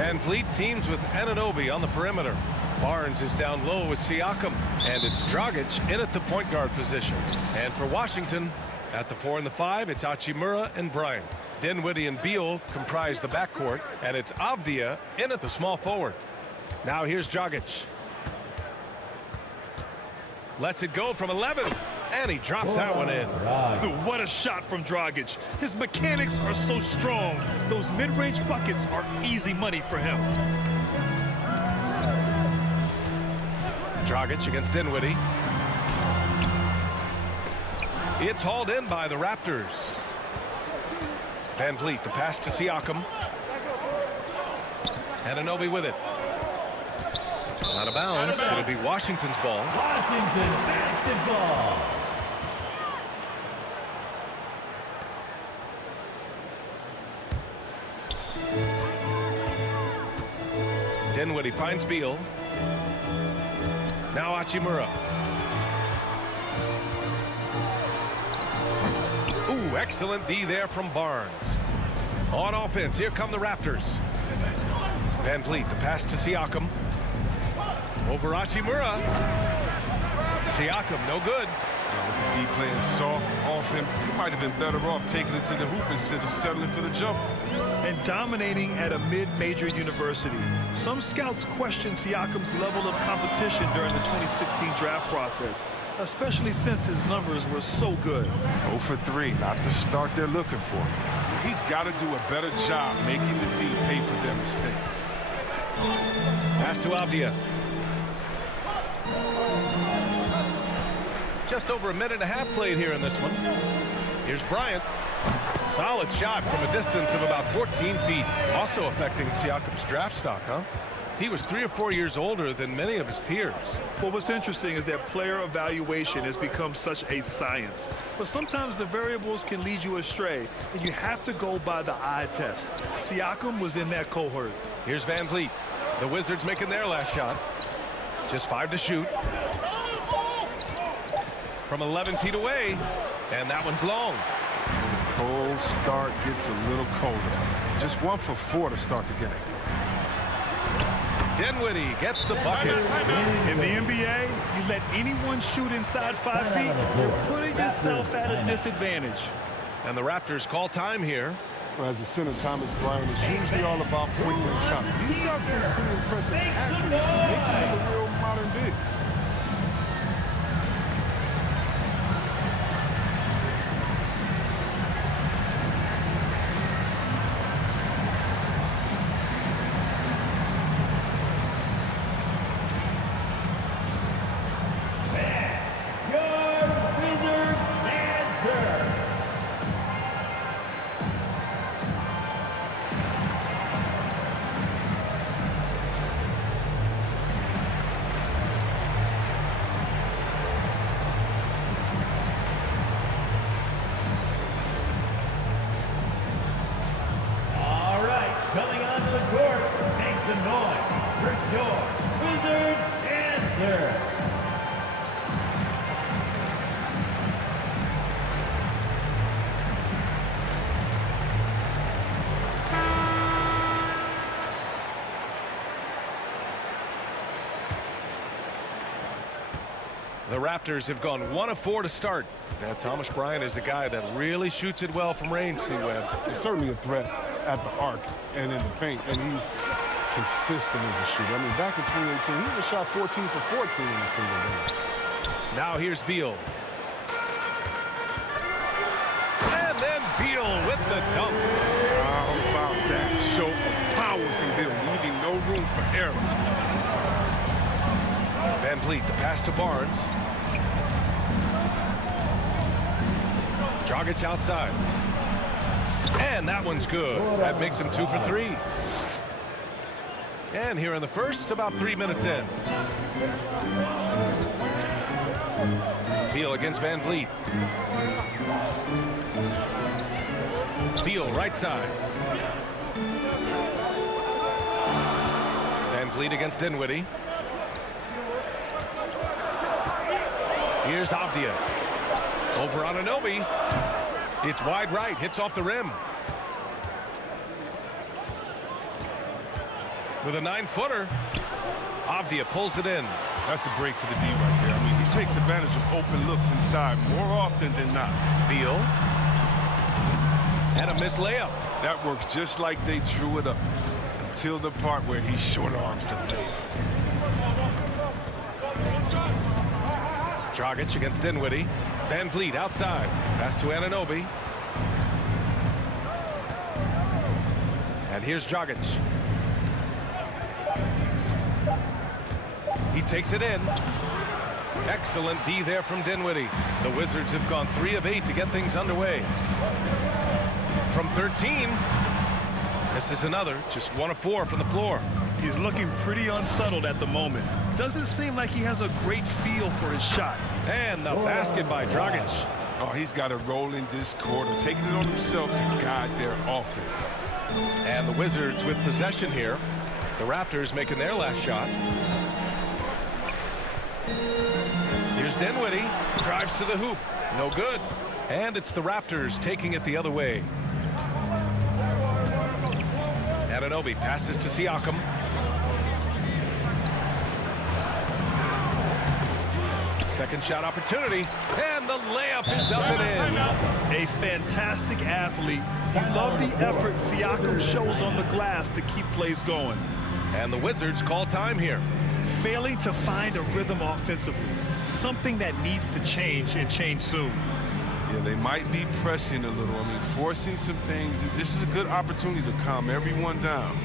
Van Vliet teams with Anunoby on the perimeter. Barnes is down low with Siakam. And it's Dragic in at the point guard position. And for Washington, at the 4 and the 5, it's Hachimura and Bryant. Dinwiddie and Beal comprise the backcourt. And it's Avdia in at the small forward. Now here's Dragic. Lets it go from 11. And he drops that one in. What a shot from Dragic. His mechanics are so strong. Those mid-range buckets are easy money for him. Dragic against Dinwiddie. It's hauled in by the Raptors. Van Vliet, the pass to Siakam. Anunoby with it. Out of bounds. It'll be Washington's ball. Washington basketball. Dinwiddie finds Beal. Now Hachimura. Ooh, excellent D there from Barnes. On offense, here come the Raptors. Van Vliet, the pass to Siakam. Over Hachimura. Siakam, no good. With the D playing soft off him, he might have been better off taking it to the hoop instead of settling for the jumper. And dominating at a mid-major university. Some scouts question Siakam's level of competition during the 2016 draft process, especially since his numbers were so good. 0 for 3, not the start they're looking for. He's got to do a better job making the D pay for their mistakes. Pass to Avdia. Just over a minute and a half played here in this one. Here's Bryant. Solid shot from a distance of about 14 feet. Also affecting Siakam's draft stock, huh? He was 3 or 4 years older than many of his peers. Well, what's interesting is that player evaluation has become such a science. But sometimes the variables can lead you astray, and you have to go by the eye test. Siakam was in that cohort. Here's Van Vliet. The Wizards making their last shot. Just 5 to shoot. From 11 feet away. And that one's long. Cold start gets a little colder. Just 1 for 4 to start the game. Dinwiddie gets the bucket. In the NBA, you let anyone shoot inside 5 feet, you're putting yourself at a disadvantage. And the Raptors call time here. Well, as a center, Thomas Bryant is usually all about quick range shots. He's got some pretty impressive accuracy, making him a real modern big. Coming onto the court, makes some noise for your Wizards answer. The Raptors have gone 1 of 4 to start. Now Thomas Bryant is a guy that really shoots it well from range, C-Web. He's certainly a threat at the arc and in the paint, and he's consistent as a shooter. I mean, back in 2018, he was shot 14 for 14 in a single game. Now here's Beal. And then Beal with the dunk. How about that? Show of power from Beal, leaving no room for error. Van Vliet, the pass to Barnes. Dragic outside. And that one's good. That makes him 2 for 3. And here in the first, about 3 minutes in. Beal against Van Vliet. Beal right side. Van Vliet against Dinwiddie. Here's Avdia. Over on Anunoby. It's wide right. Hits off the rim. with a 9-footer. Avdia pulls it in. That's a break for the D right there. I mean, he takes advantage of open looks inside more often than not. Beal. And a missed layup. That works just like they drew it up until the part where he short arms the layup. Dragic against Dinwiddie. Van Vliet outside. Pass to Anunoby. And here's Dragic. He takes it in. Excellent D there from Dinwiddie. The Wizards have gone 3 of 8 to get things underway. From 13. This is another, just 1 of 4 from the floor. He's looking pretty unsettled at the moment. Doesn't seem like he has a great feel for his shot. And the basket by Dragic. Oh, he's got to roll in this quarter, taking it on himself to guide their offense. And the Wizards with possession here. The Raptors making their last shot. Here's Dinwiddie. Drives to the hoop. No good. And it's the Raptors taking it the other way. Anunoby passes to Siakam. Second shot opportunity. And the layup is up and in. A fantastic athlete. You love the effort Siakam shows on the glass to keep plays going. And the Wizards call time here. Failing to find a rhythm offensively. Something that needs to change and change soon. Yeah, they might be pressing a little. I mean, forcing some things. This is a good opportunity to calm everyone down.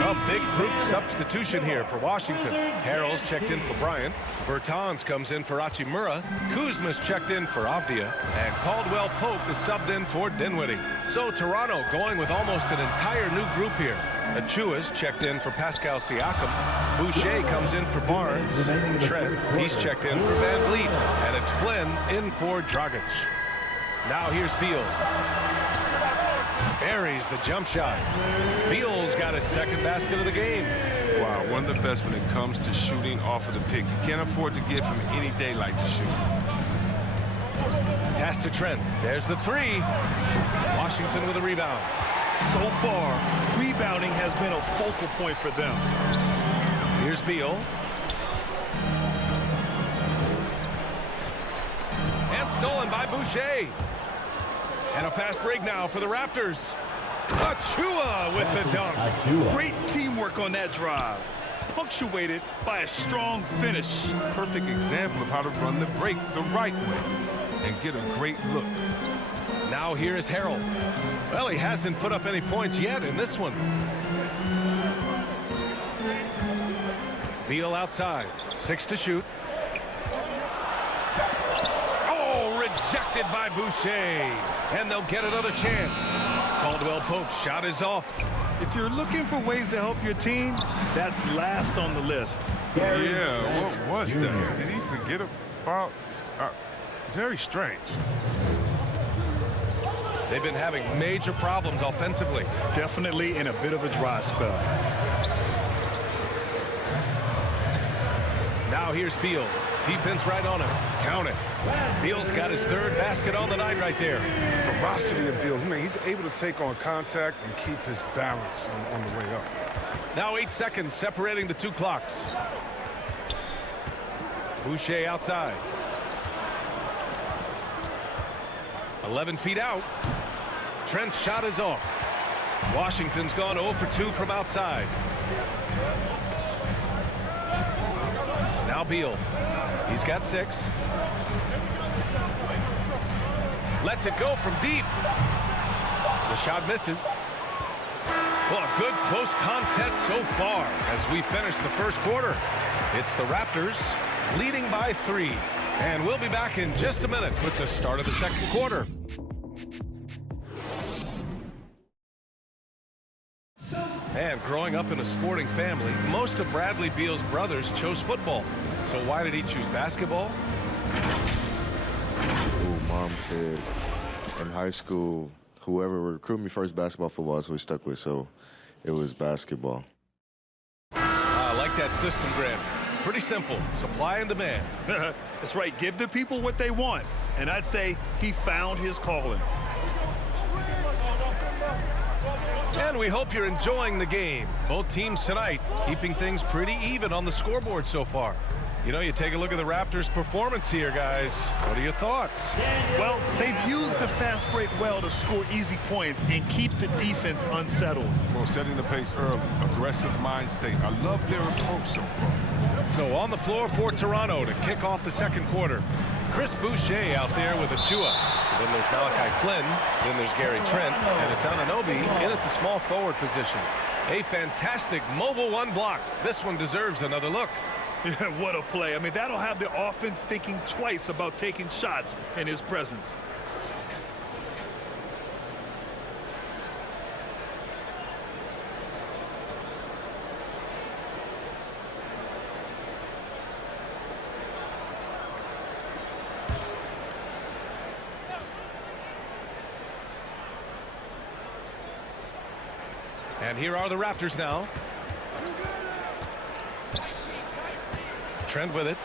A big group substitution here for Washington. Harrell's checked in for Bryant. Bertans comes in for Hachimura. Kuzma's checked in for Avdia. And Caldwell Pope is subbed in for Dinwiddie. So Toronto going with almost an entire new group here. Achua's checked in for Pascal Siakam. Boucher comes in for Barnes. Trent, he's checked in for Van Vliet. And it's Flynn in for Dragic. Now here's Beal. Buries the jump shot. Beal's got his second basket of the game. Wow, one of the best when it comes to shooting off of the pick. You can't afford to give him any daylight to shoot. Pass to Trent. There's the 3. Washington with a rebound. So far, rebounding has been a focal point for them. Here's Beal. And stolen by Boucher. And a fast break now for the Raptors. Achua with the dunk. Great teamwork on that drive. Punctuated by a strong finish. Perfect example of how to run the break the right way and get a great look. Now here is Harrell. Well, he hasn't put up any points yet in this one. Beal outside. 6 to shoot. Rejected by Boucher, and they'll get another chance. Caldwell Pope's shot is off. If you're looking for ways to help your team, that's last on the list. Yeah, what was that? Did he forget about? Very strange. They've been having major problems offensively. Definitely in a bit of a dry spell. Now here's Beal. Defense right on him. Count it. Beal's got his 3rd basket on the night right there. Ferocity of Beal. I mean, he's able to take on contact and keep his balance on the way up. Now 8 seconds separating the 2 clocks. Boucher outside. 11 feet out. Trent's shot is off. Washington's gone 0 for 2 from outside. Now Beal. He's got 6. Lets it go from deep. The shot misses. Well, a good close contest so far as we finish the first quarter. It's the Raptors leading by 3. And we'll be back in just a minute with the start of the second quarter. And growing up in a sporting family, most of Bradley Beal's brothers chose football. So why did he choose basketball? Mom said in high school, whoever recruited me first, basketball, football, that's what we stuck with. So it was basketball. I like that system, Grant. Pretty simple. Supply and demand. That's right. Give the people what they want. And I'd say he found his calling. And we hope you're enjoying the game. Both teams tonight keeping things pretty even on the scoreboard so far. You know, you take a look at the Raptors' performance here, guys. What are your thoughts? Well, they've used the fast break well to score easy points and keep the defense unsettled. Well, setting the pace early, aggressive mind state. I love their approach so far. So on the floor for Toronto to kick off the second quarter. Chris Boucher out there with Achua. Then there's Malachi Flynn. Then there's Gary Trent. And it's Anunoby in at the small forward position. A fantastic mobile one block. This one deserves another look. What a play. I mean, that'll have the offense thinking twice about taking shots in his presence. And here are the Raptors now. Trent with it.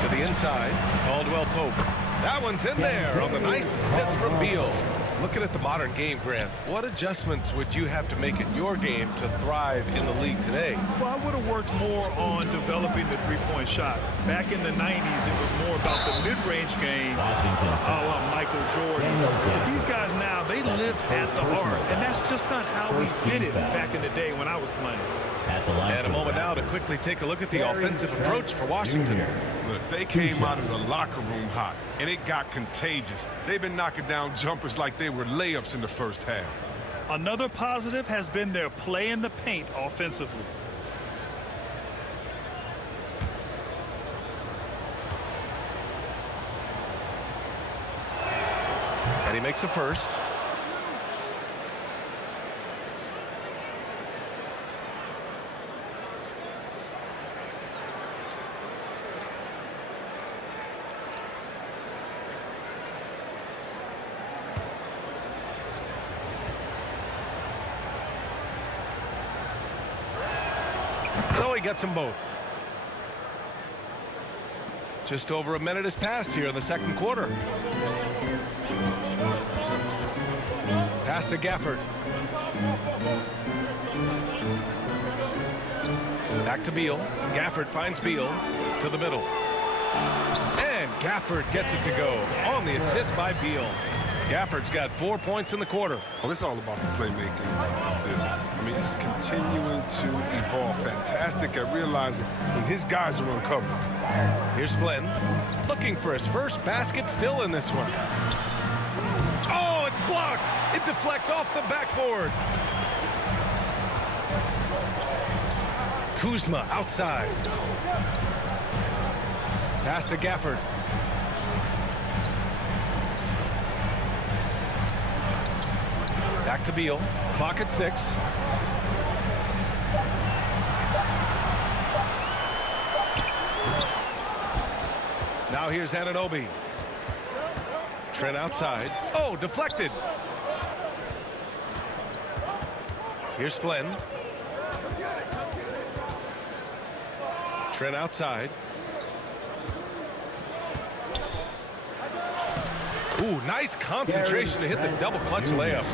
To the inside. Caldwell Pope. That one's in there on the nice assist from Beal. Looking at the modern game, Grant, what adjustments would you have to make in your game to thrive in the league today? Well, I would have worked more on developing the three-point shot. Back in the 90s, it was more about the mid-range game, Michael Jordan. But these guys now, they live at the arc, and that's just not how we did it back in the day when I was playing. And a moment now to quickly take a look at the offensive approach for Washington. Look, they came out of the locker room hot, and it got contagious. They've been knocking down jumpers like they were layups in the first half. Another positive has been their play in the paint offensively. And he makes a first. So he gets them both. Just over a minute has passed here in the second quarter. Pass to Gafford. Back to Beal. Gafford finds Beal to the middle. And Gafford gets it to go on the assist by Beal. Gafford's got 4 points in the quarter. Well, it's all about the playmaking. I mean, it's continuing to evolve. Fantastic at realizing when his guys are uncovered. Here's Flynn looking for his first basket, still in this one. Oh, it's blocked. It deflects off the backboard. Kuzma outside. Pass to Gafford. Back to Beal. Clock at 6. Now here's Anunoby. Trent outside. Oh, deflected. Here's Flynn. Trent outside. Ooh, nice concentration to hit the double clutch layup.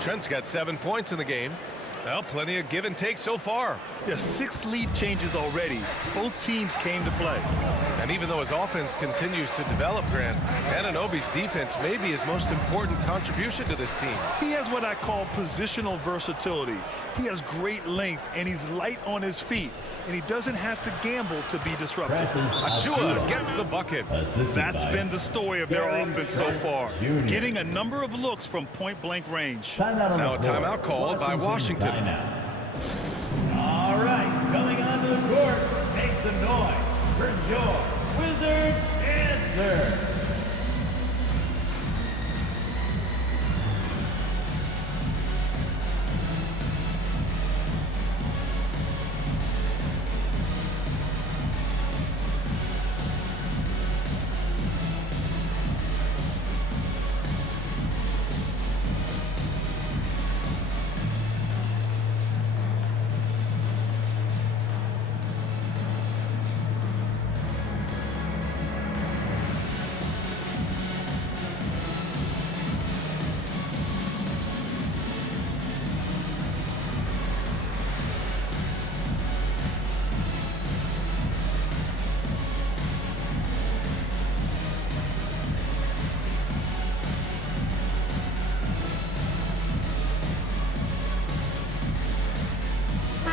Trent's got 7 points in the game. Well, plenty of give and take so far. Yeah, 6 lead changes already. Both teams came to play. And And even though his offense continues to develop, Grant, Anunoby's defense may be his most important contribution to this team. He has what I call positional versatility. He has great length, and he's light on his feet, and he doesn't have to gamble to be disruptive. Achua gets the bucket. That's been the story of their offense so far, getting a number of looks from point-blank range. Now a timeout called by Washington. All right, coming onto the court, make some noise for your Wizards answer.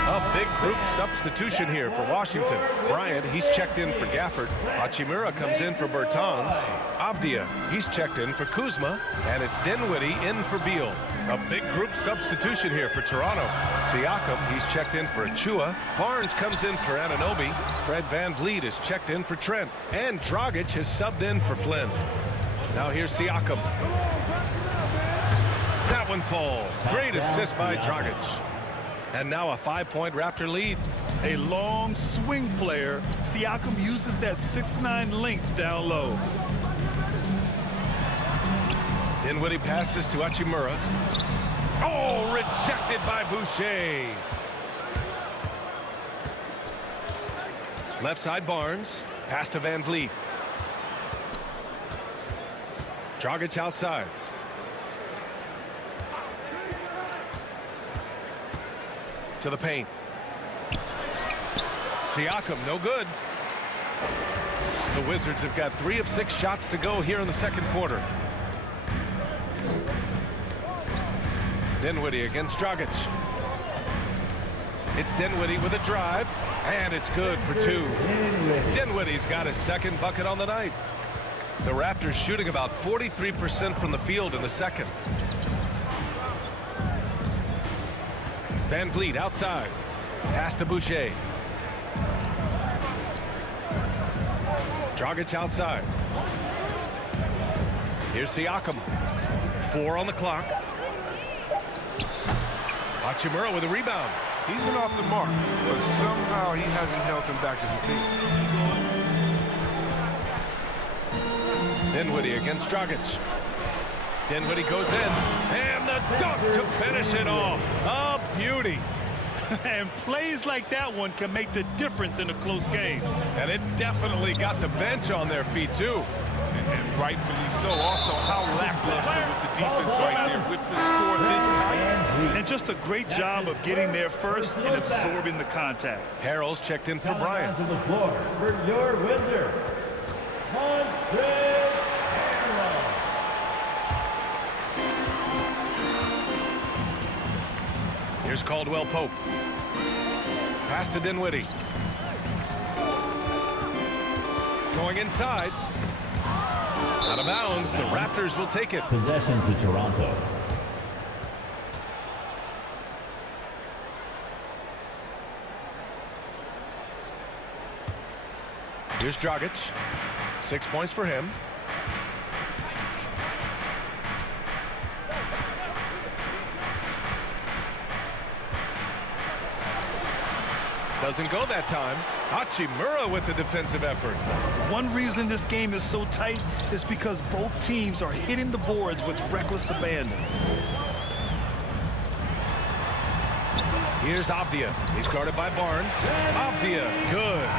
A big group substitution here for Washington. Bryant, he's checked in for Gafford. Hachimura comes in for Bertans. Avdia, he's checked in for Kuzma. And it's Dinwiddie in for Beal. A big group substitution here for Toronto. Siakam, he's checked in for Achua. Barnes comes in for Anunoby. Fred VanVleet is checked in for Trent. And Dragic has subbed in for Flynn. Now here's Siakam. That one falls. Great assist by Dragic. And now a 5-point Raptor lead. A long swing player, Siakam uses that 6'9" length down low. Dinwiddie passes to Hachimura. Oh, rejected by Boucher. Left side Barnes. Pass to VanVleet. Dragic outside. To the paint. Siakam, no good. The Wizards have got 3 of 6 shots to go here in the second quarter. Dinwiddie against Dragic. It's Dinwiddie with a drive, and it's good for 2. Dinwiddie's got his second bucket on the night. The Raptors shooting about 43% from the field in the second. VanVleet outside. Pass to Boucher. Dragic outside. Here's Siakam. 4 on the clock. Hachimura with a rebound. He's been off the mark, but somehow he hasn't held them back as a team. Dinwiddie against Dragic. Dinwiddie goes in, and the dunk to finish it off. A beauty. And plays like that one can make the difference in a close game. And it definitely got the bench on their feet, too. And rightfully so. Also, how lackluster was the defense right there with the score this tight. And just a great job of getting there first and absorbing the contact. Harrell's checked in for Bryant. To the floor for your Wizards, Montrezl. Here's Caldwell Pope. Pass to Dinwiddie. Going inside. Out of bounds. The Raptors will take it. Possession to Toronto. Here's Dragic. 6 points for him. Doesn't go that time. Hachimura with the defensive effort. One reason this game is so tight is because both teams are hitting the boards with reckless abandon. Here's Avdia. He's guarded by Barnes. Avdia, good.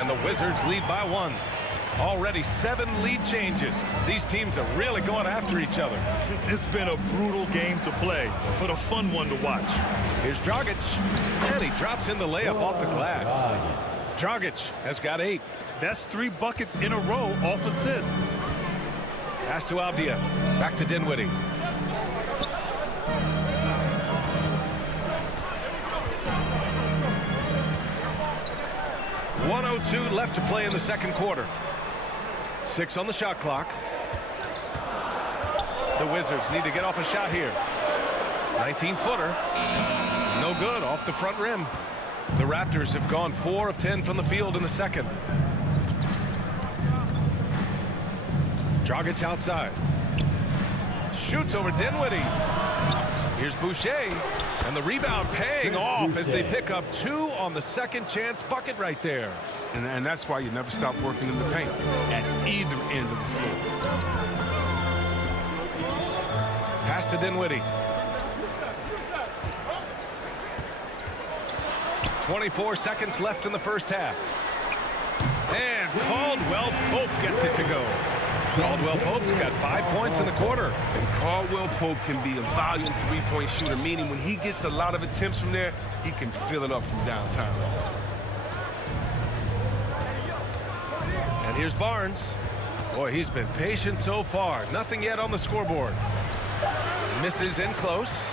And the Wizards lead by 1. Already 7 lead changes. These teams are really going after each other. It's been a brutal game to play, but a fun one to watch. Here's Dragic. And he drops in the layup off the glass. Dragic has got 8. That's 3 buckets in a row off assist. Pass to Avdia. Back to Dinwiddie. .102 left to play in the second quarter. 6 on the shot clock. The Wizards need to get off a shot here. 19-footer. No good, off the front rim. The Raptors have gone 4 of 10 from the field in the second. Dragic outside. Shoots over Dinwiddie. Here's Boucher. And the rebound paying off as they pick up 2 on the second chance bucket right there. And that's why you never stop working in the paint at either end of the floor. Pass to Dinwiddie. 24 seconds left in the first half. And Caldwell Pope gets it to go. Caldwell Pope's got 5 points in the quarter. And Caldwell Pope can be a volume three-point shooter, meaning when he gets a lot of attempts from there, he can fill it up from downtown. And here's Barnes. Boy, he's been patient so far. Nothing yet on the scoreboard. Misses in close.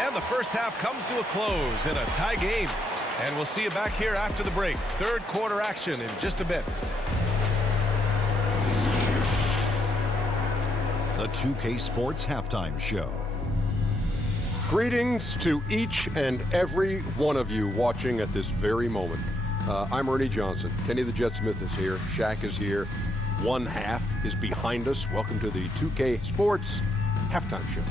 And the first half comes to a close in a tie game. And we'll see you back here after the break. Third quarter action in just a bit. The 2K Sports Halftime Show. Greetings to each and every one of you watching at this very moment. I'm Ernie Johnson. Kenny the Jet Smith is here. Shaq is here. One half is behind us. Welcome to the 2K Sports Halftime Show.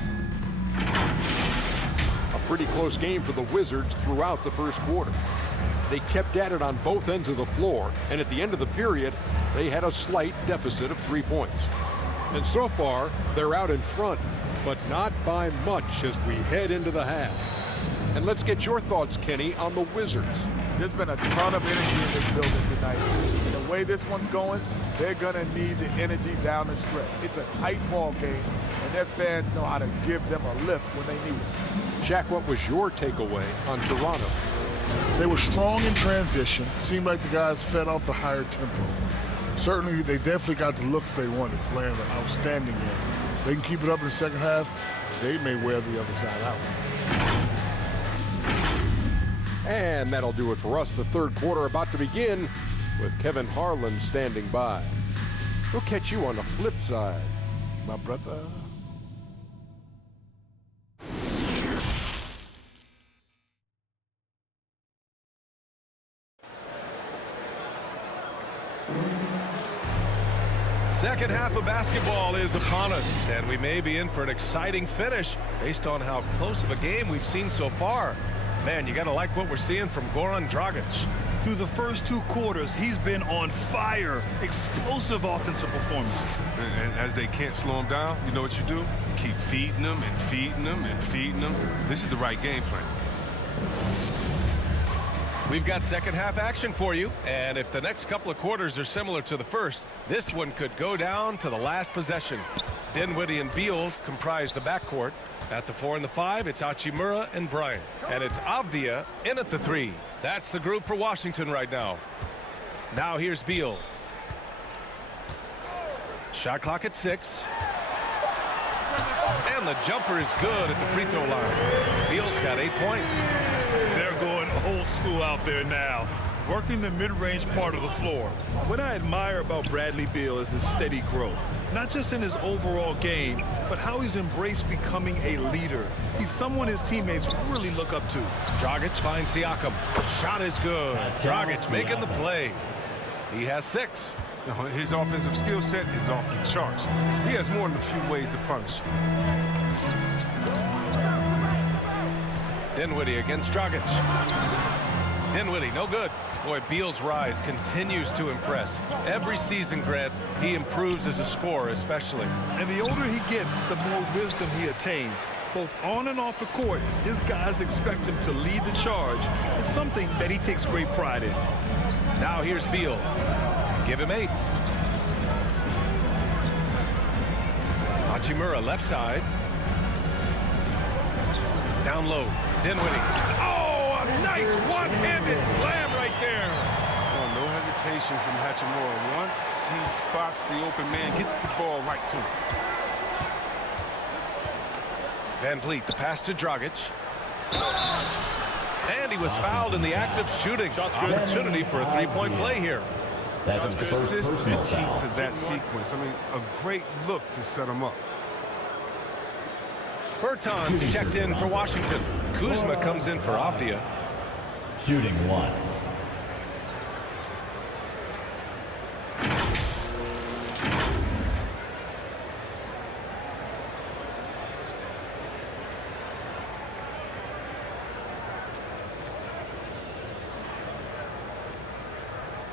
A pretty close game for the Wizards throughout the first quarter. They kept at it on both ends of the floor, and at the end of the period, they had a slight deficit of 3 points. And so far, they're out in front, but not by much as we head into the half. And let's get your thoughts, Kenny, on the Wizards. There's been a ton of energy in this building tonight. The way this one's going, they're going to need the energy down the stretch. It's a tight ball game, and their fans know how to give them a lift when they need it. Shaq, what was your takeaway on Toronto? They were strong in transition. Seemed like the guys fed off the higher tempo. Certainly, they definitely got the looks they wanted, playing an outstanding game. They can keep it up in the second half, they may wear the other side out. And that'll do it for us. The third quarter about to begin with Kevin Harlan standing by. We'll catch you on the flip side, my brother. Second half of basketball is upon us, and we may be in for an exciting finish based on how close of a game we've seen so far. Man, you got to like what we're seeing from Goran Dragic. Through the first 2 quarters, he's been on fire. Explosive offensive performance. And as they can't slow him down, you know what you do? Keep feeding them and feeding them and feeding them. This is the right game plan. We've got second half action for you, and if the next couple of quarters are similar to the first, this one could go down to the last possession. Dinwiddie and Beal comprise the backcourt. At the 4 and the 5, it's Hachimura and Bryant. And it's Avdia in at the 3. That's the group for Washington right now. Now here's Beal. Shot clock at 6. And the jumper is good at the free throw line. Beal's got 8 points. They're going old school out there now, working the mid-range part of the floor. What I admire about Bradley Beal is his steady growth, not just in his overall game, but how he's embraced becoming a leader. He's someone his teammates really look up to. Dragic finds Siakam. Shot is good. Dragic making the play. He has 6. His offensive skill set is off the charts. He has more than a few ways to punish. Dinwiddie against Dragic. Dinwiddie, no good. Boy, Beal's rise continues to impress. Every season, Grant, he improves as a scorer, especially. And the older he gets, the more wisdom he attains. Both on and off the court, his guys expect him to lead the charge. It's something that he takes great pride in. Now here's Beal. Give him 8. Hachimura left side. Down low. Dinwiddie. Oh! nice one-handed slam right there. Oh, no hesitation from Hachimura. Once he spots the open man, gets the ball right to him. Van Vliet, the pass to Dragic. And he was fouled in the act of shooting. Opportunity for a three-point play here. That's assist is the key to that sequence. I mean, a great look to set him up. Bertans checked in for Washington. Kuzma comes in for Avdia. Shooting one.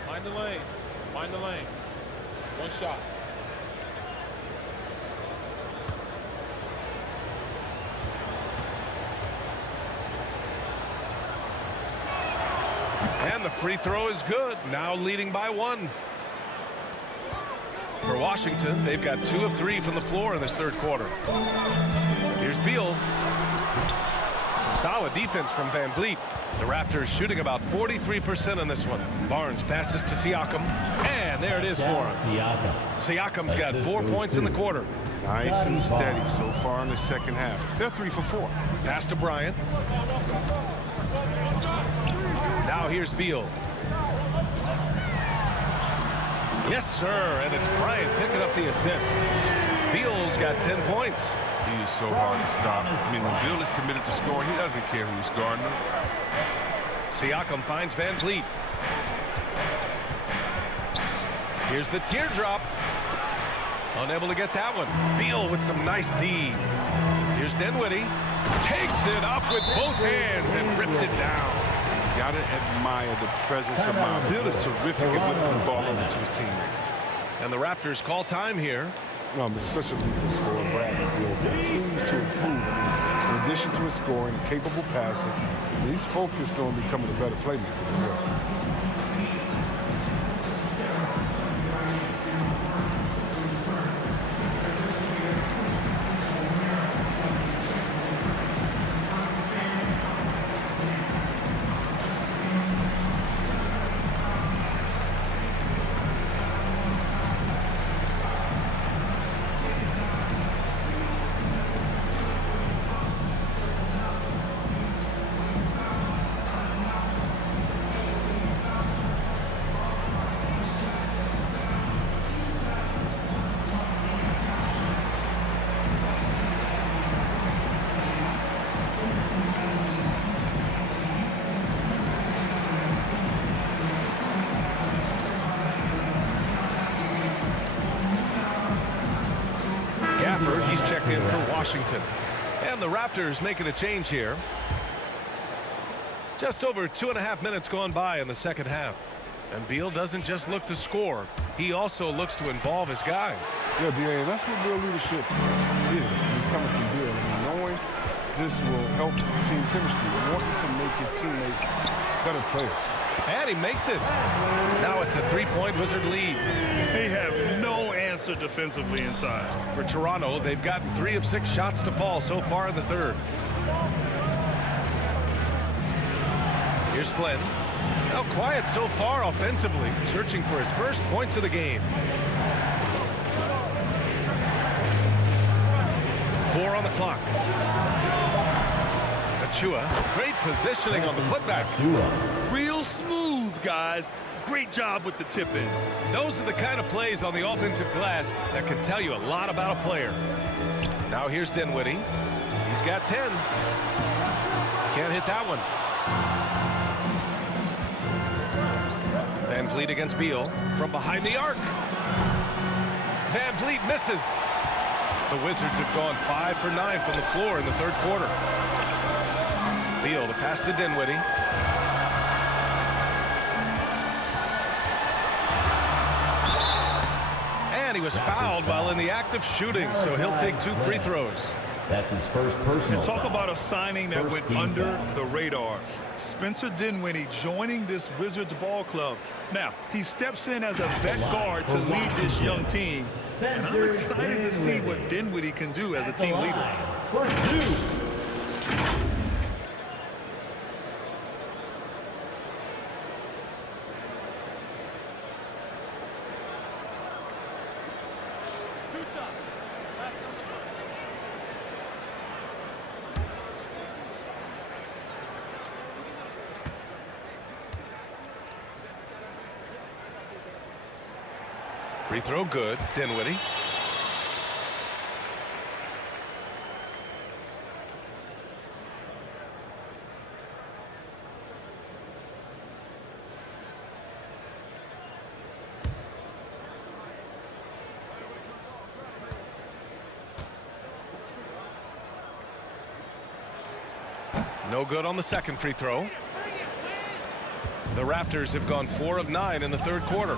Mind the lanes. Mind the lanes. One shot. And the free throw is good. Now leading by one. For Washington, they've got 2 of 3 from the floor in this third quarter. Here's Beal. Some solid defense from Van Vliet. The Raptors shooting about 43% on this one. Barnes passes to Siakam. And there it is for him. Siakam's got 4 points in the quarter. Nice and steady so far in the second half. They're 3 for 4. Pass to Bryant. Now here's Beal. Yes, sir, and it's Bryant picking up the assist. Beal's got 10 points. He is so hard to stop. I mean, when Beal is committed to scoring, he doesn't care who's guarding him. Siakam finds Van Vliet. Here's the teardrop. Unable to get that one. Beal with some nice D. Here's Dinwiddie. Takes it up with both hands and rips it down. Gotta admire the presence of mind. Beal is terrific at whipping the ball over to his teammates. And the Raptors call time here. No, I mean, such a lethal scorer, Bradley Beal continues to improve. I mean, in addition to his scoring, capable passer, he's focused on becoming a better playmaker as well. He's checked in for Washington. And the Raptors making a change here. Just over 2.5 minutes gone by in the second half. And Beal doesn't just look to score. He also looks to involve his guys. Yeah, D.A., and that's what real leadership is. He's coming from Beal. I mean, knowing this will help team chemistry, wanting to make his teammates better players. And he makes it. Now it's a 3-point Wizard lead. They have no answer defensively inside. For Toronto, they've gotten 3 of 6 shots to fall so far in the third. Here's Flynn. Now quiet so far offensively, searching for his first points of the game. 4 on the clock. Achua, great positioning on the putback. Real smooth, guys. Great job with the tip-in. Those are the kind of plays on the offensive glass that can tell you a lot about a player. Now here's Dinwiddie. He's got 10. Can't hit that one. Van Vliet against Beal from behind the arc. Van Vliet misses. The Wizards have gone 5 for 9 from the floor in the third quarter. Beal, the pass to Dinwiddie. And he was fouled while in the act of shooting, so he'll take 2 free throws. That's his first personal. You talk about a signing that went under the radar. Spencer Dinwiddie joining this Wizards ball club. Now, he steps in as a vet guard to lead this young team. And I'm excited to see what Dinwiddie can do as a team leader. Free throw good. Dinwiddie. No good on the second free throw. The Raptors have gone 4 of 9 in the third quarter.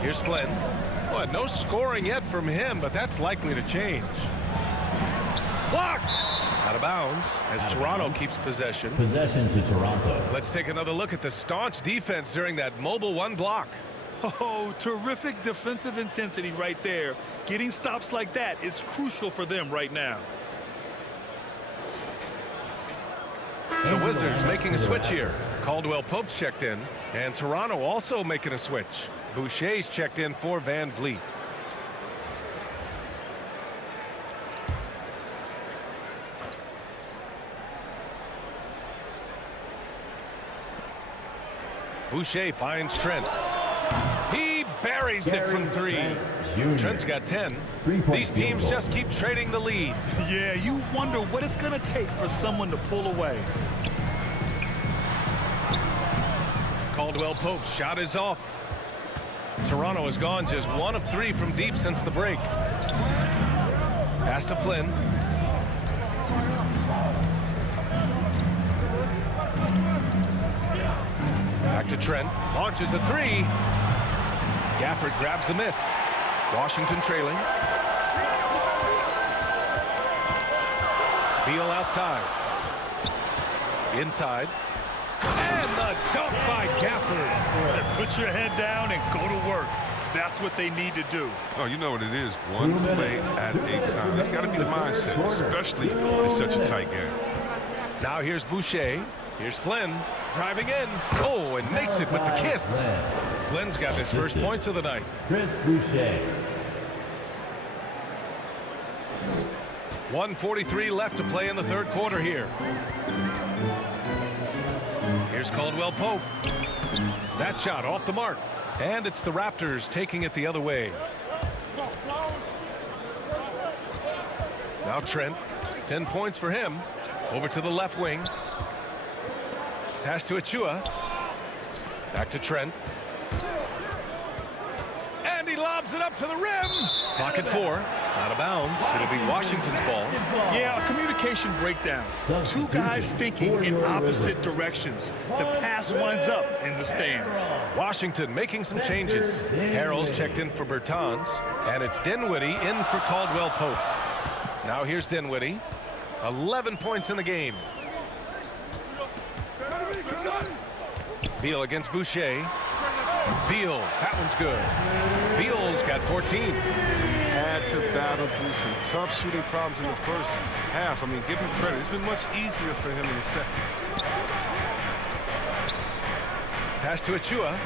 Here's Flynn. Well, no scoring yet from him, but that's likely to change. Blocked! Out of bounds as Toronto keeps possession. Possession to Toronto. Let's take another look at the staunch defense during that mobile one block. Oh, terrific defensive intensity right there. Getting stops like that is crucial for them right now. The Wizards making a switch here. Caldwell Pope's checked in, and Toronto also making a switch. Boucher's checked in for Van Vliet. Boucher finds Trent. He buries it from 3. Trent's got 10. These teams just keep trading the lead. Yeah, you wonder what it's going to take for someone to pull away. Caldwell Pope's shot is off. Toronto has gone just 1 of 3 from deep since the break. Pass to Flynn. Back to Trent. Launches a 3. Gafford grabs the miss. Washington trailing. Beal outside. Inside. And the dunk by Gafford. Put your head down and go to work. That's what they need to do. Oh, you know what it is. One play at a time. That's got to be the mindset, especially in such a tight game. Now here's Boucher. Here's Flynn driving in. Oh, and makes it with the kiss. Flynn's got his first points of the night. Chris Boucher. 1:43 left to play in the third quarter here. Here's Caldwell Pope. That shot off the mark. And it's the Raptors taking it the other way. Now Trent. 10 points for him. Over to the left wing. Pass to Achua. Back to Trent. And he lobs it up to the rim. Clock at 4. Out of bounds. It'll be Washington's ball. Yeah, a communication breakdown. 2 guys thinking in opposite directions. The pass winds up in the stands. Washington making some changes. Harrell's checked in for Bertans. And it's Dinwiddie in for Caldwell Pope. Now here's Dinwiddie. 11 points in the game. Beal against Boucher. Beal, that one's good. Beal's got 14. Had to battle through some tough shooting problems in the first half. I mean, give him credit. It's been much easier for him in the second. Pass to Achua.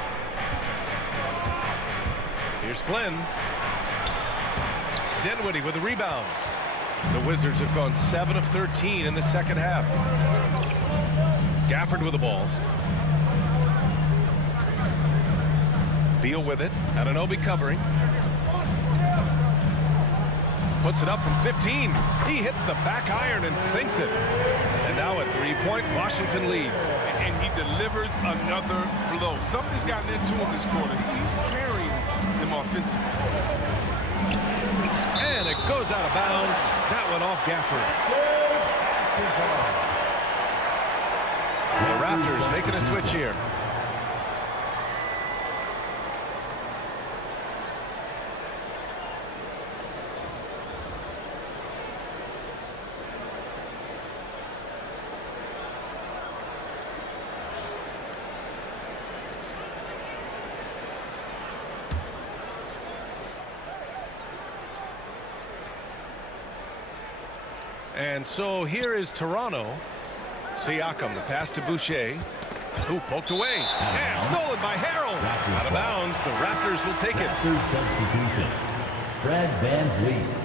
Here's Flynn. Dinwiddie with a rebound. The Wizards have gone 7 of 13 in the second half. Gafford with the ball. Beal with it. Anunoby covering. Puts it up from 15. He hits the back iron and sinks it. And now a 3-point Washington lead. And he delivers another blow. Something's gotten into him this quarter. He's carrying them offensively. And it goes out of bounds. That went off Gafford. The Raptors making a switch here. And so here is Toronto. Siakam, the pass to Boucher. Who poked away. And stolen by Harrell. Out of bounds. The Raptors will take it. Raptors substitution. Fred Van Vliet.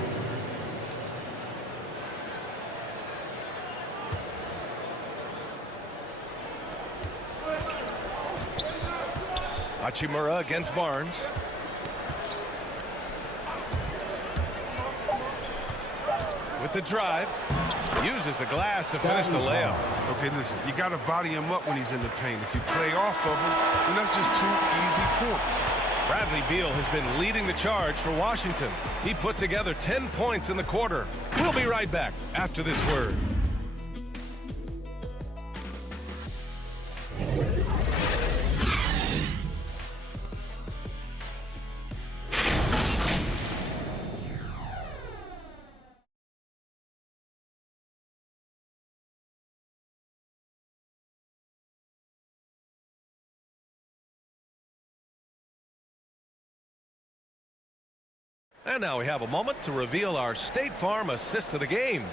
Hachimura against Barnes. With the drive, uses the glass to finish the layup. Okay, listen, you got to body him up when he's in the paint. If you play off of him, then that's just 2 easy points. Bradley Beal has been leading the charge for Washington. He put together 10 points in the quarter. We'll be right back after this word. And now we have a moment to reveal our State Farm assist of the game.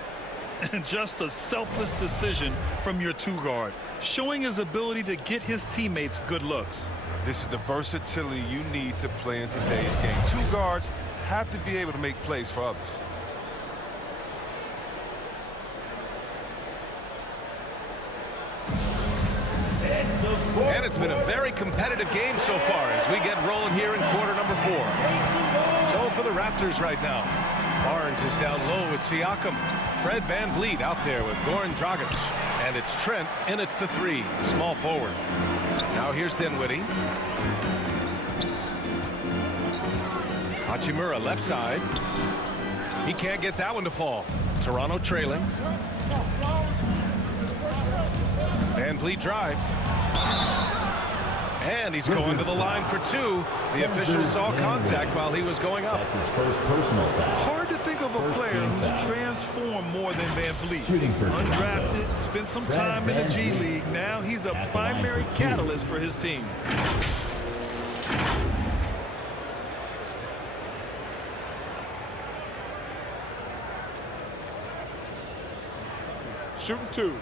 And just a selfless decision from your 2-guard, showing his ability to get his teammates good looks. This is the versatility you need to play in today's game. 2 guards have to be able to make plays for others. And it's been a very competitive game so far as we get rolling here in quarter number 4. So for the Raptors right now, Barnes is down low with Siakam. Fred VanVleet out there with Goran Dragic. And it's Trent in at the 3, small forward. Now here's Dinwiddie. Hachimura left side. He can't get that one to fall. Toronto trailing. VanVleet drives. And he's going to the line for 2. The official saw contact while he was going up. That's his first personal foul. Hard to think of a player who's transformed more than VanVleet. Undrafted, spent some time in the G League. Now he's a primary catalyst for his team. Shooting 2.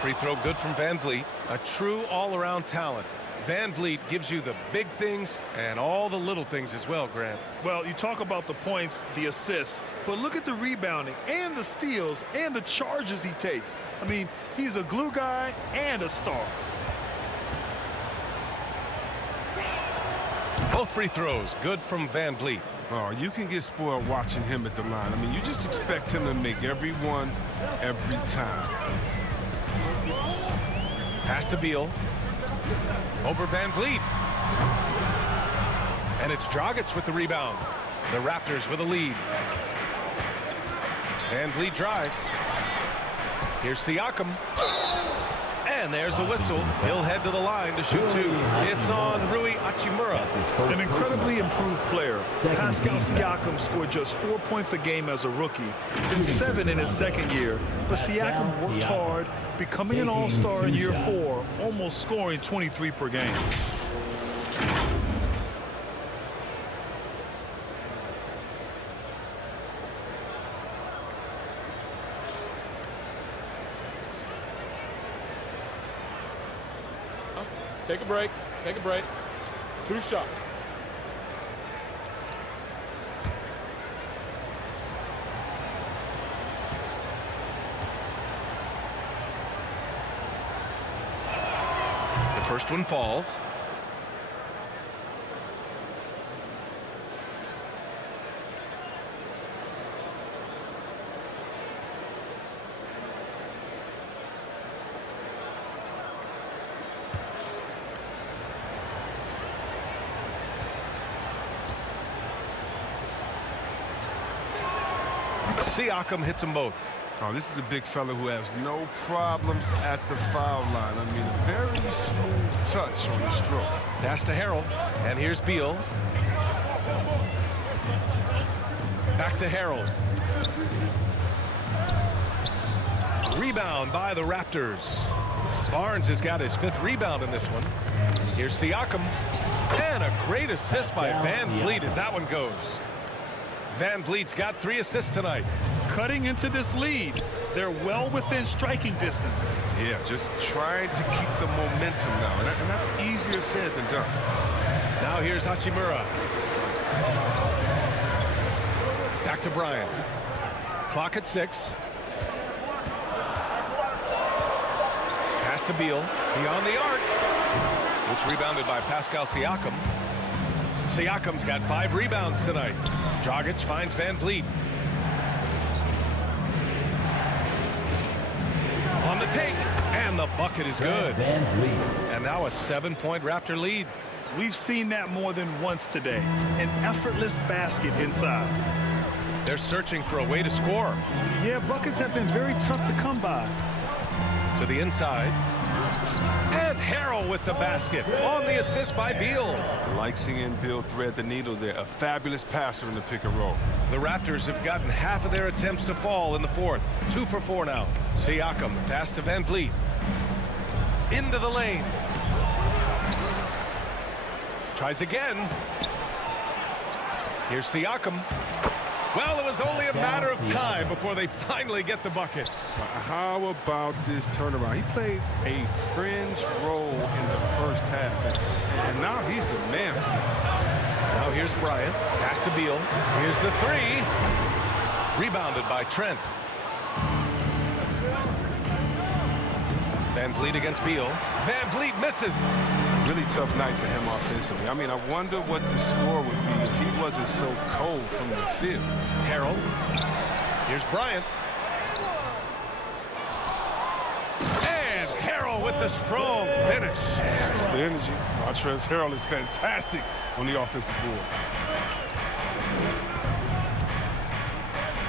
Free throw good from VanVleet. A true all-around talent. VanVleet gives you the big things and all the little things as well, Grant. Well, you talk about the points, the assists, but look at the rebounding and the steals and the charges he takes. I mean, he's a glue guy and a star. Both free throws good from VanVleet. Oh, you can get spoiled watching him at the line. I mean, you just expect him to make every one every time. Pass to Beal. Over VanVleet. And it's Dragic with the rebound. The Raptors with a lead. VanVleet drives. Here's Siakam. And there's a whistle. He'll head to the line to shoot 2. It's on Rui Hachimura. An incredibly improved player. Pascal Siakam scored just 4 points a game as a rookie, and 7 in his second year. But Siakam worked hard, becoming an all-star in year 4, almost scoring 23 per game. Take a break. Take a break. 2 shots. The first one falls. Siakam hits them both. Oh, this is a big fella who has no problems at the foul line. I mean, a very smooth touch on the stroke. Pass to Harrell. And here's Beal. Back to Harrell. Rebound by the Raptors. Barnes has got his 5th rebound in this one. Here's Siakam. And a great assist by VanVleet as that one goes. VanVleet's got 3 assists tonight. Cutting into this lead. They're well within striking distance. Yeah, just trying to keep the momentum now. And that's easier said than done. Now here's Hachimura. Back to Bryant. Clock at 6. Pass to Beal. Beyond the arc. It's rebounded by Pascal Siakam. Siakam's got 5 rebounds tonight. Dragic finds Van Vliet. On the take. And the bucket is good. And now a 7-point Raptor lead. We've seen that more than once today. An effortless basket inside. They're searching for a way to score. Yeah, buckets have been very tough to come by. To the inside. And Harrell with the basket on the assist by Beal. I like seeing Beal thread the needle there. A fabulous passer in the pick and roll. The Raptors have gotten half of their attempts to fall in the fourth. 2 for 4 now. Siakam, the pass to Van Vliet. Into the lane. Tries again. Here's Siakam. Well, it was only a matter of time before they finally get the bucket. How about this turnaround? He played a fringe role in the first half, and now he's the man. Now here's Bryant. Pass to Beal. Here's the 3. Rebounded by Trent. Van Vliet against Beal. Van Vliet misses. Really tough night for him offensively. I mean, I wonder what the score would be if he wasn't so cold from the field. Harrell. Here's Bryant. And Harrell with the strong finish. That's the energy. Montrezl Harrell is fantastic on the offensive board.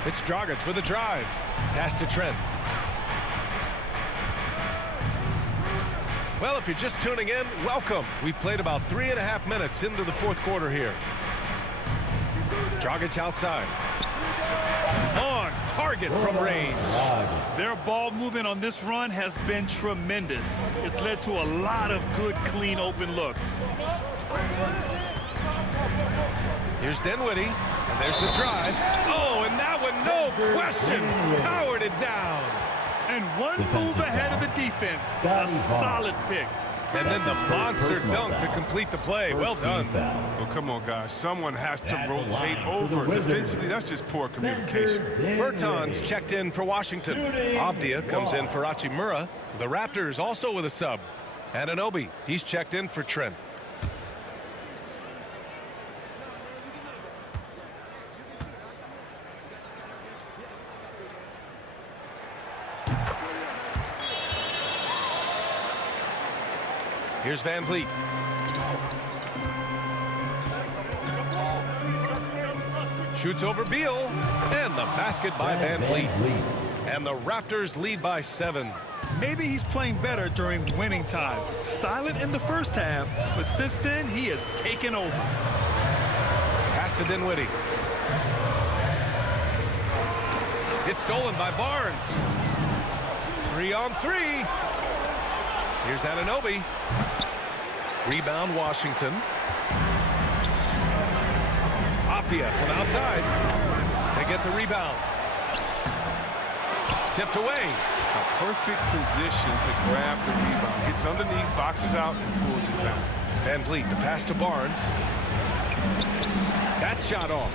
It's Dragic with a drive. Pass to Trent. Well, if you're just tuning in, welcome. We've played about 3.5 minutes into the fourth quarter here. Dragic outside. On target from range. Their ball movement on this run has been tremendous. It's led to a lot of good, clean, open looks. Here's Dinwiddie. And there's the drive. Oh, and that one, no question, powered it down. And one move ahead of the defense. A solid pick. And then the monster dunk to complete the play. Well done. Well, come on, guys. Someone has to rotate over. Defensively, that's just poor communication. Bertans checked in for Washington. Avdia comes in for Hachimura. The Raptors also with a sub. Anunoby, he's checked in for Trent. Here's Van Vliet. Shoots over Beal. And the basket by Van Vliet. And the Raptors lead by 7. Maybe he's playing better during winning time. Silent in the first half, but since then, he has taken over. Pass to Dinwiddie. It's stolen by Barnes. 3-on-3. Here's Anunoby. Rebound Washington. Avdia from outside. They get the rebound. Tipped away. A perfect position to grab the rebound. Gets underneath, boxes out, and pulls it down. Van Vliet, the pass to Barnes. That shot off.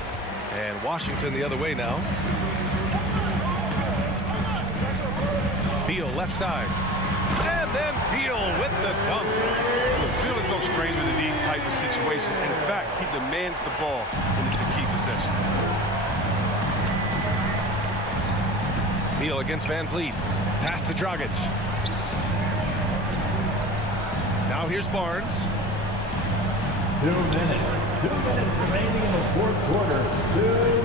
And Washington the other way now. Beal left side. And then Beal with the dunk. Beal is no stranger to these type of situations. In fact, he demands the ball, and it's a key possession. Beal against Van Vliet. Pass to Dragic. Now here's Barnes. 2 minutes. 2 minutes remaining in the fourth quarter. 2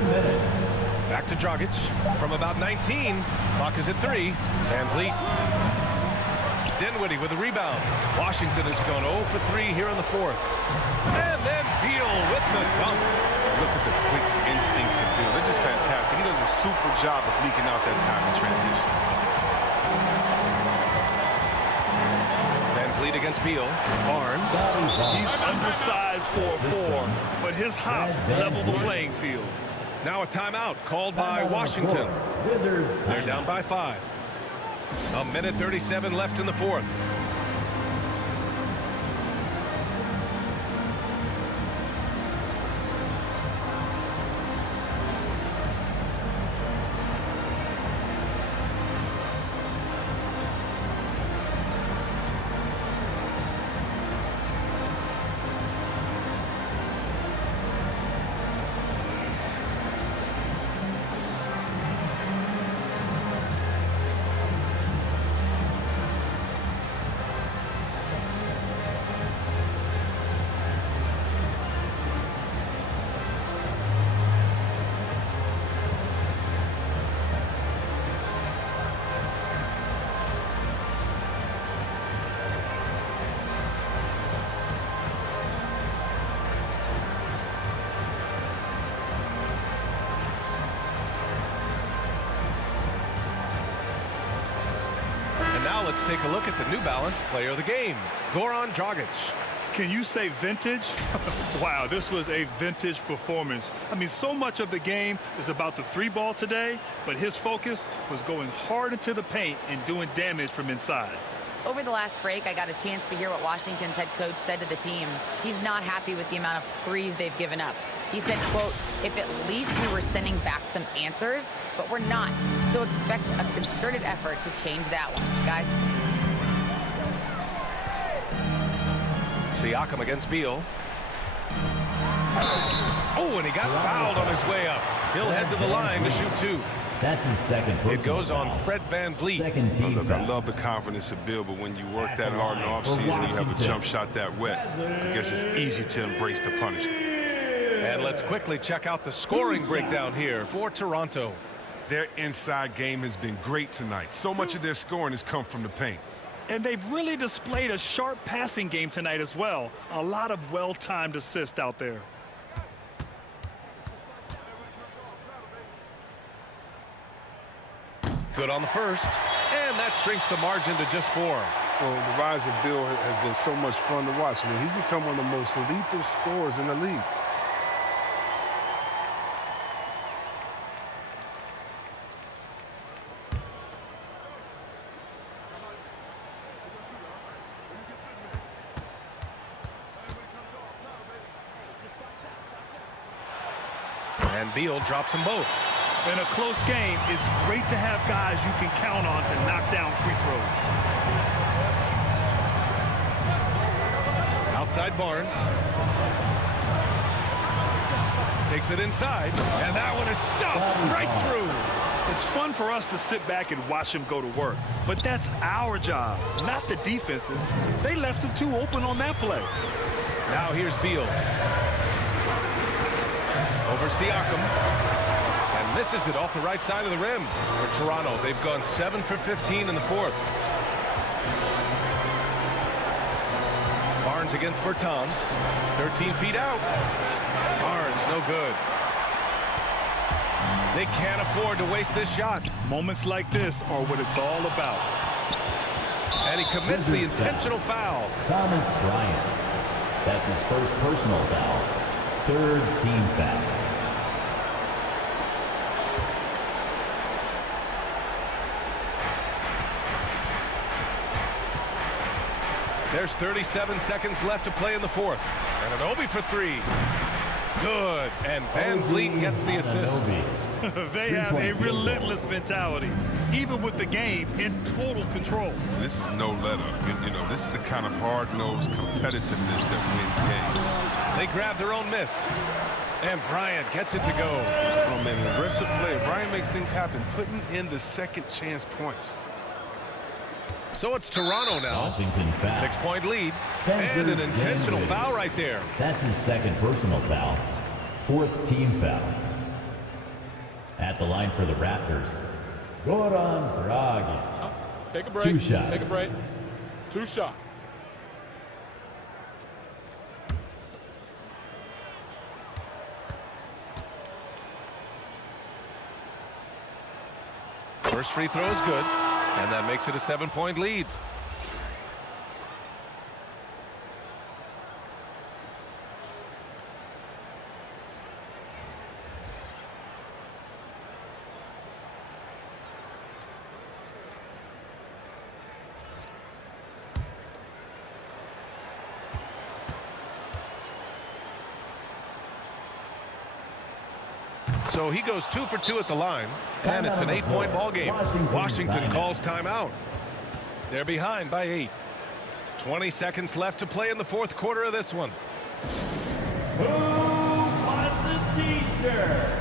minutes. Back to Dragic from about 19. Clock is at 3. Van Vliet. Dinwiddie with a rebound. Washington has gone 0 for 3 here in the fourth. And then Beal with the dunk. Look at the quick instincts of Beal. They're just fantastic. He does a super job of leaking out that time in transition. Van Vliet against Beal. Barnes. He's undersized for a 4, but his hops level the playing field. Now a timeout called by Washington. They're down by 5. A minute 37 left in the fourth. let's take a look at the New Balance player of the game, Goran Dragic. Can you say vintage? Wow, this was a vintage performance. I mean, so much of the game is about the three ball today, but his focus was going hard into the paint and doing damage from inside. Over the last break, I got a chance to hear what Washington's head coach said to the team. He's not happy with the amount of threes they've given up. He said, quote, if at least we were sending back some answers, but we're not. So expect a concerted effort to change that one, guys. Siakam against Beal. Oh, and he got fouled on his way up. He'll head to the line to shoot two. That's his second personal It goes on foul. Fred VanVleet. Second team Look, I foul. love the confidence of Bill, but when you work that hard in the offseason, you have a jump shot that wet. I guess it's easy to embrace the punishment. And let's quickly check out the scoring breakdown here for Toronto. Their inside game has been great tonight. So much of their scoring has come from the paint. And they've really displayed a sharp passing game tonight as well. A lot of well-timed assists out there. Good on the first, and that shrinks the margin to just 4. Well, the rise of Bill has been so much fun to watch. I mean, he's become one of the most lethal scorers in the league. And Beal drops them both. In a close game, it's great to have guys you can count on to knock down free throws. Outside Barnes. Takes it inside, and that one is stuffed right through. It's fun for us to sit back and watch him go to work, but that's our job, not the defense's. They left him too open on that play. Now here's Beal. Over Siakam. And misses it off the right side of the rim. For Toronto, they've gone 7 for 15 in the fourth. Barnes against Bertans. 13 feet out. Barnes, no good. They can't afford to waste this shot. Moments like this are what it's all about. And he commits the intentional foul. Thomas Bryant. That's his first personal foul. Third team foul. There's 37 seconds left to play in the fourth. And an Obi for 3. Good. And VanVleet gets the assist. They have a relentless mentality, even with the game in total control. This is no let-up. You know, this is the kind of hard-nosed competitiveness that wins games. They grab their own miss. And Bryant gets it to go. Oh, man, an aggressive player. Bryant makes things happen, putting in the second chance points. So it's Toronto now. Washington foul. 6-point lead. Spencer And an intentional Dinwiddie. foul right there. That's his second personal foul. Fourth team foul. At the line for the Raptors, Goran Dragic. Take a break. 2 shots. Take a break. 2 shots. First free throw is good. And that makes it a 7-point lead. So he goes 2 for 2 at the line, and it's an 8-point ball game. Washington calls timeout. They're behind by 8. 20 seconds left to play in the fourth quarter of this one. Who wants a t-shirt?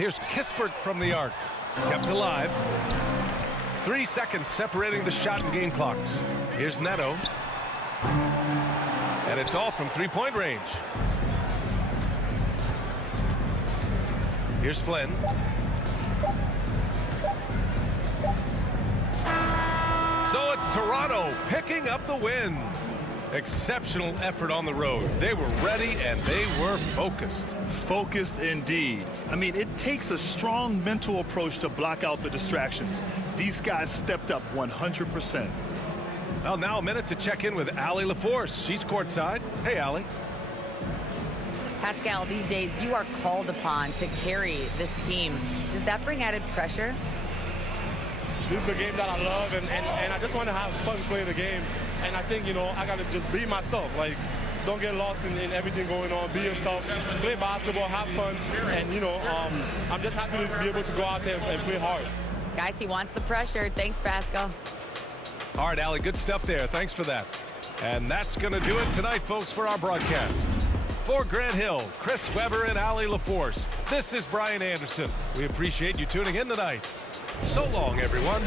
here's Kispert from the arc. Kept alive. 3 seconds separating the shot and game clocks. Here's Neto. And it's all from three-point range. Here's Flynn. So it's Toronto picking up the win. Exceptional effort on the road. They were ready and they were focused. Focused indeed. I mean, it takes a strong mental approach to block out the distractions. These guys stepped up 100%. Well, now a minute to check in with Allie LaForce. She's courtside. Hey, Allie. Pascal, these days you are called upon to carry this team. Does that bring added pressure? This is a game that I love, and I just want to have fun playing the game. And I think, you know, I got to just be myself. Like, don't get lost in everything going on. Be yourself, play basketball, have fun. And, you know, I'm just happy to be able to go out there and play hard. Guys, he wants the pressure. Thanks, Pascal. All right, Allie, good stuff there. Thanks for that. And that's going to do it tonight, folks, for our broadcast. For Grant Hill, Chris Webber, and Allie LaForce, this is Brian Anderson. We appreciate you tuning in tonight. So long, everyone.